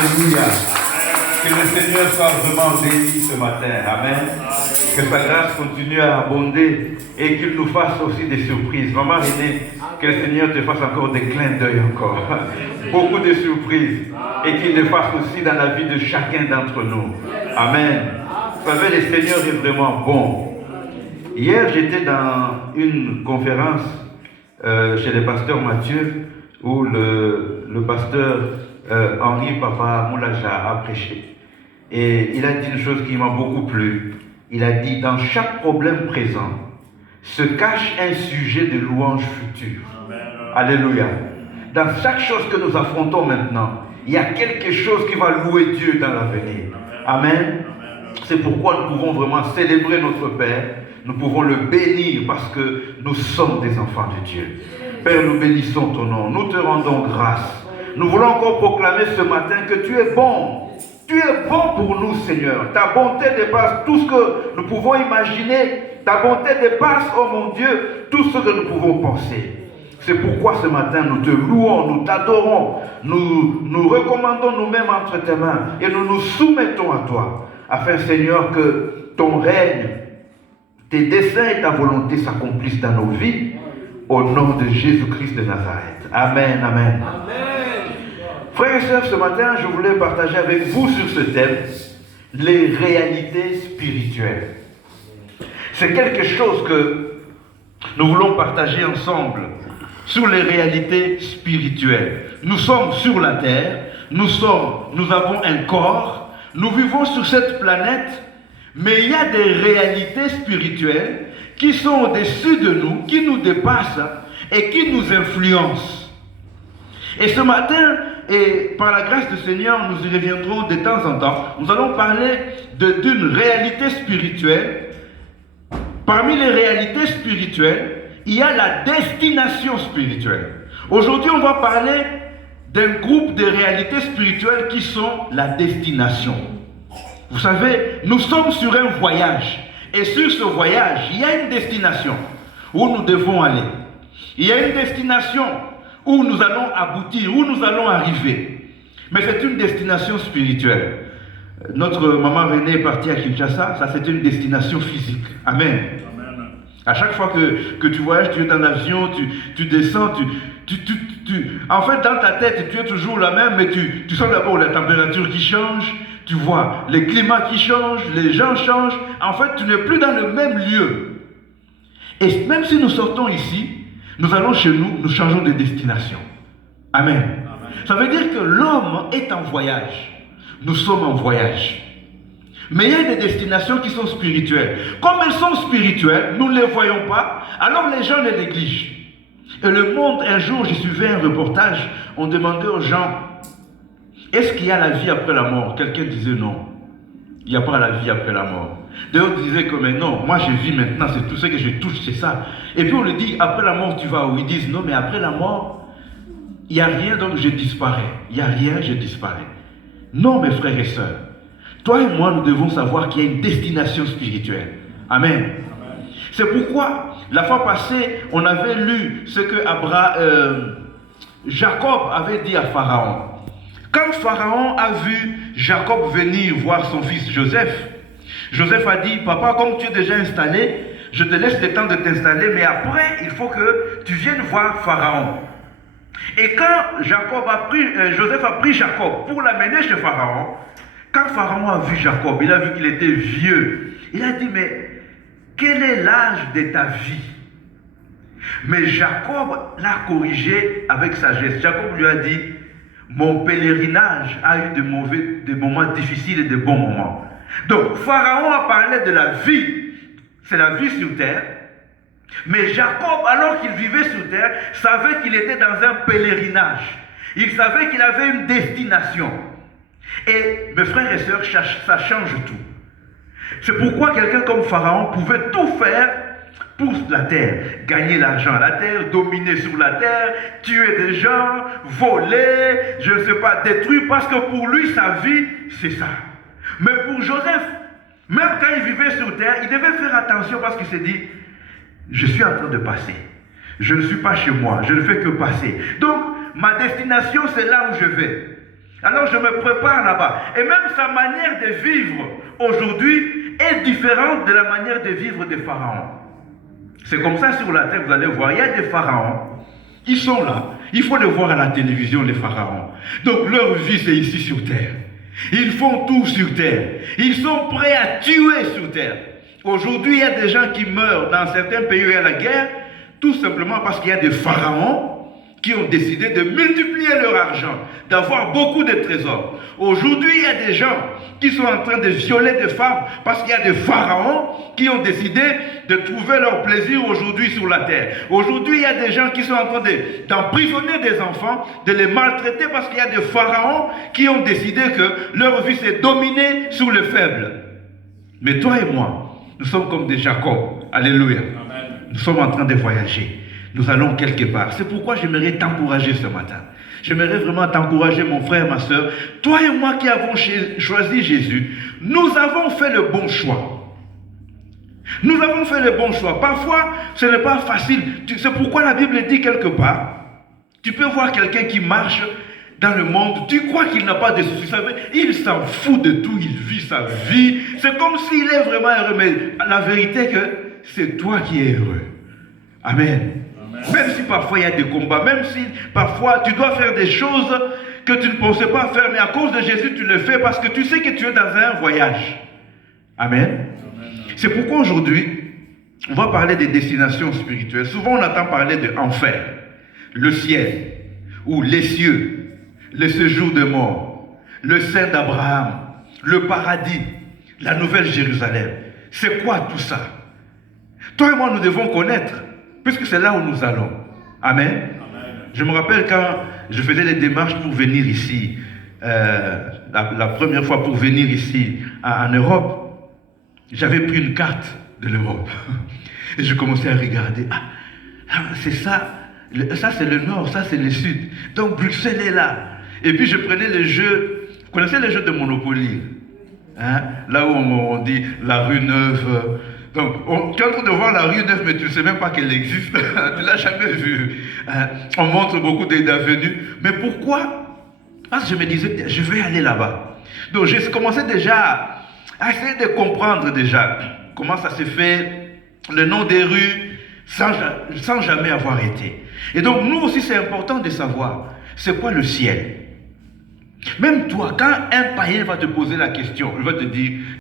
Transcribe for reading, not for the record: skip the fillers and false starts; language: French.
Alléluia. Que le Seigneur soit vraiment béni ce matin. Amen. Que sa grâce continue à abonder et qu'il nous fasse aussi des surprises. Maman Renée, que le Seigneur te fasse encore des clins d'œil encore. Beaucoup de surprises. Et qu'il le fasse aussi dans la vie de chacun d'entre nous. Amen. Vous savez, le Seigneur est vraiment bon. Hier, j'étais dans une conférence chez le pasteur Mathieu où le pasteur Henri Papa Moulaja a prêché. Et il a dit une chose qui m'a beaucoup plu. Il a dit, dans chaque problème présent se cache un sujet de louange future. Alléluia. Dans chaque chose que nous affrontons maintenant, il y a quelque chose qui va louer Dieu dans l'avenir. Amen. C'est pourquoi nous pouvons vraiment célébrer notre Père. Nous pouvons le bénir parce que nous sommes des enfants de Dieu. Père, nous bénissons ton nom. Nous te rendons grâce. Nous voulons encore proclamer ce matin que tu es bon. Tu es bon pour nous, Seigneur. Ta bonté dépasse tout ce que nous pouvons imaginer. Ta bonté dépasse, oh mon Dieu, tout ce que nous pouvons penser. C'est pourquoi ce matin, nous te louons, nous t'adorons. Nous recommandons nous-mêmes entre tes mains et nous nous soumettons à toi. Afin, Seigneur, que ton règne, tes desseins et ta volonté s'accomplissent dans nos vies. Au nom de Jésus-Christ de Nazareth. Amen, amen. Frères et sœurs, ce matin, je voulais partager avec vous sur ce thème, les réalités spirituelles. C'est quelque chose que nous voulons partager ensemble sur les réalités spirituelles. Nous sommes sur la terre, nous avons un corps, nous vivons sur cette planète, mais il y a des réalités spirituelles qui sont au-dessus de nous, qui nous dépassent et qui nous influencent. Et ce matin, et par la grâce du Seigneur, nous y reviendrons de temps en temps. Nous allons parler d'une réalité spirituelle. Parmi les réalités spirituelles, il y a la destination spirituelle. Aujourd'hui, on va parler d'un groupe de réalités spirituelles qui sont la destination. Vous savez, nous sommes sur un voyage. Et sur ce voyage, il y a une destination où nous devons aller. Il y a une destination où nous allons aboutir, où nous allons arriver. Mais c'est une destination spirituelle. Notre maman Renée est partie à Kinshasa, ça c'est une destination physique. Amen. Amen. À chaque fois que tu voyages, tu es dans l'avion, tu descends, en fait dans ta tête tu es toujours la même, mais tu sens d'abord la température qui change, tu vois les climats qui changent, les gens changent. En fait, tu n'es plus dans le même lieu. Et même si nous sortons ici, nous allons chez nous, nous changeons de destination. Amen. Amen. Ça veut dire que l'homme est en voyage. Nous sommes en voyage. Mais il y a des destinations qui sont spirituelles. Comme elles sont spirituelles, nous ne les voyons pas, alors les gens les négligent. Et le monde, un jour, j'ai suivi un reportage, on demandait aux gens, est-ce qu'il y a la vie après la mort? Quelqu'un disait non. Il n'y a pas la vie après la mort. D'autres disaient que mais non, moi je vis maintenant, c'est tout ce que je touche, c'est ça. Et puis on lui dit, après la mort tu vas où? Ils disent non, mais après la mort, il n'y a rien, donc je disparais. Il n'y a rien, je disparais. Non, mes frères et sœurs, toi et moi, nous devons savoir qu'il y a une destination spirituelle. Amen. C'est pourquoi, la fois passée, on avait lu ce que Jacob avait dit à Pharaon. Quand Pharaon a vu Jacob venir voir son fils Joseph, Joseph a dit, papa, comme tu es déjà installé, je te laisse le temps de t'installer, mais après, il faut que tu viennes voir Pharaon. Et quand Joseph a pris Jacob pour l'amener chez Pharaon, quand Pharaon a vu Jacob, il a vu qu'il était vieux. Il a dit, mais quel est l'âge de ta vie? Mais Jacob l'a corrigé avec sagesse. Jacob lui a dit, mon pèlerinage a eu des moments difficiles et de bons moments. Donc, Pharaon a parlé de la vie, c'est la vie sur terre. Mais Jacob, alors qu'il vivait sur terre, savait qu'il était dans un pèlerinage. Il savait qu'il avait une destination. Et mes frères et sœurs, ça change tout. C'est pourquoi quelqu'un comme Pharaon pouvait tout faire pour la terre. Gagner l'argent à la terre, dominer sur la terre, tuer des gens, voler, je ne sais pas, détruire, parce que pour lui, sa vie, c'est ça. Mais pour Joseph, même quand il vivait sur terre, il devait faire attention parce qu'il s'est dit, je suis en train de passer. Je ne suis pas chez moi, je ne fais que passer. Donc, ma destination, c'est là où je vais. Alors je me prépare là-bas. Et même sa manière de vivre aujourd'hui est différente de la manière de vivre des pharaons. C'est comme ça sur la terre, vous allez voir, il y a des pharaons, ils sont là. Il faut les voir à la télévision, les pharaons. Donc leur vie, c'est ici sur terre. Ils font tout sur terre. Ils sont prêts à tuer sur terre. Aujourd'hui, il y a des gens qui meurent dans certains pays où il y a la guerre, tout simplement parce qu'il y a des pharaons qui ont décidé de multiplier leur argent, d'avoir beaucoup de trésors. Aujourd'hui, il y a des gens qui sont en train de violer des femmes parce qu'il y a des pharaons qui ont décidé de trouver leur plaisir aujourd'hui sur la terre. Aujourd'hui, il y a des gens qui sont en train d'emprisonner des enfants, de les maltraiter parce qu'il y a des pharaons qui ont décidé que leur vie c'est dominer sur les faibles. Mais toi et moi, nous sommes comme des Jacob. Alléluia. Amen. Nous sommes en train de voyager. Nous allons quelque part. C'est pourquoi j'aimerais t'encourager ce matin. J'aimerais vraiment t'encourager, mon frère, ma soeur. Toi et moi qui avons choisi Jésus, nous avons fait le bon choix. Nous avons fait le bon choix. Parfois, ce n'est pas facile. C'est pourquoi la Bible dit quelque part, tu peux voir quelqu'un qui marche dans le monde, tu crois qu'il n'a pas de soucis. Il s'en fout de tout, il vit sa vie. C'est comme s'il est vraiment heureux. Mais la vérité est que c'est toi qui es heureux. Amen. Même si parfois il y a des combats, même si parfois tu dois faire des choses que tu ne pensais pas faire, mais à cause de Jésus tu le fais parce que tu sais que tu es dans un voyage. Amen. C'est pourquoi aujourd'hui, on va parler des destinations spirituelles. Souvent on entend parler de l'enfer, le ciel, ou les cieux, le séjour de mort, le sein d'Abraham, le paradis, la nouvelle Jérusalem. C'est quoi tout ça? Toi et moi nous devons connaître. Puisque c'est là où nous allons. Amen. Amen. Je me rappelle quand je faisais les démarches pour venir ici, la première fois pour venir ici en Europe, j'avais pris une carte de l'Europe. Et je commençais à regarder. C'est ça. Ça c'est le nord, ça c'est le sud. Donc Bruxelles est là. Et puis je prenais les jeux. Vous connaissez les jeux de Monopoly, hein? Là où on dit la rue Neuve. Donc, tu es en train de voir la rue Neuve, mais tu ne sais même pas qu'elle existe. Tu ne l'as jamais vue. On montre beaucoup d'avenues. Mais pourquoi? Parce que je me disais, je vais aller là-bas. Donc, j'ai commencé déjà à essayer de comprendre déjà comment ça s'est fait, le nom des rues, sans jamais avoir été. Et donc, nous aussi, c'est important de savoir, c'est quoi le ciel? Même toi, quand un païen va te poser la question, il va te dire,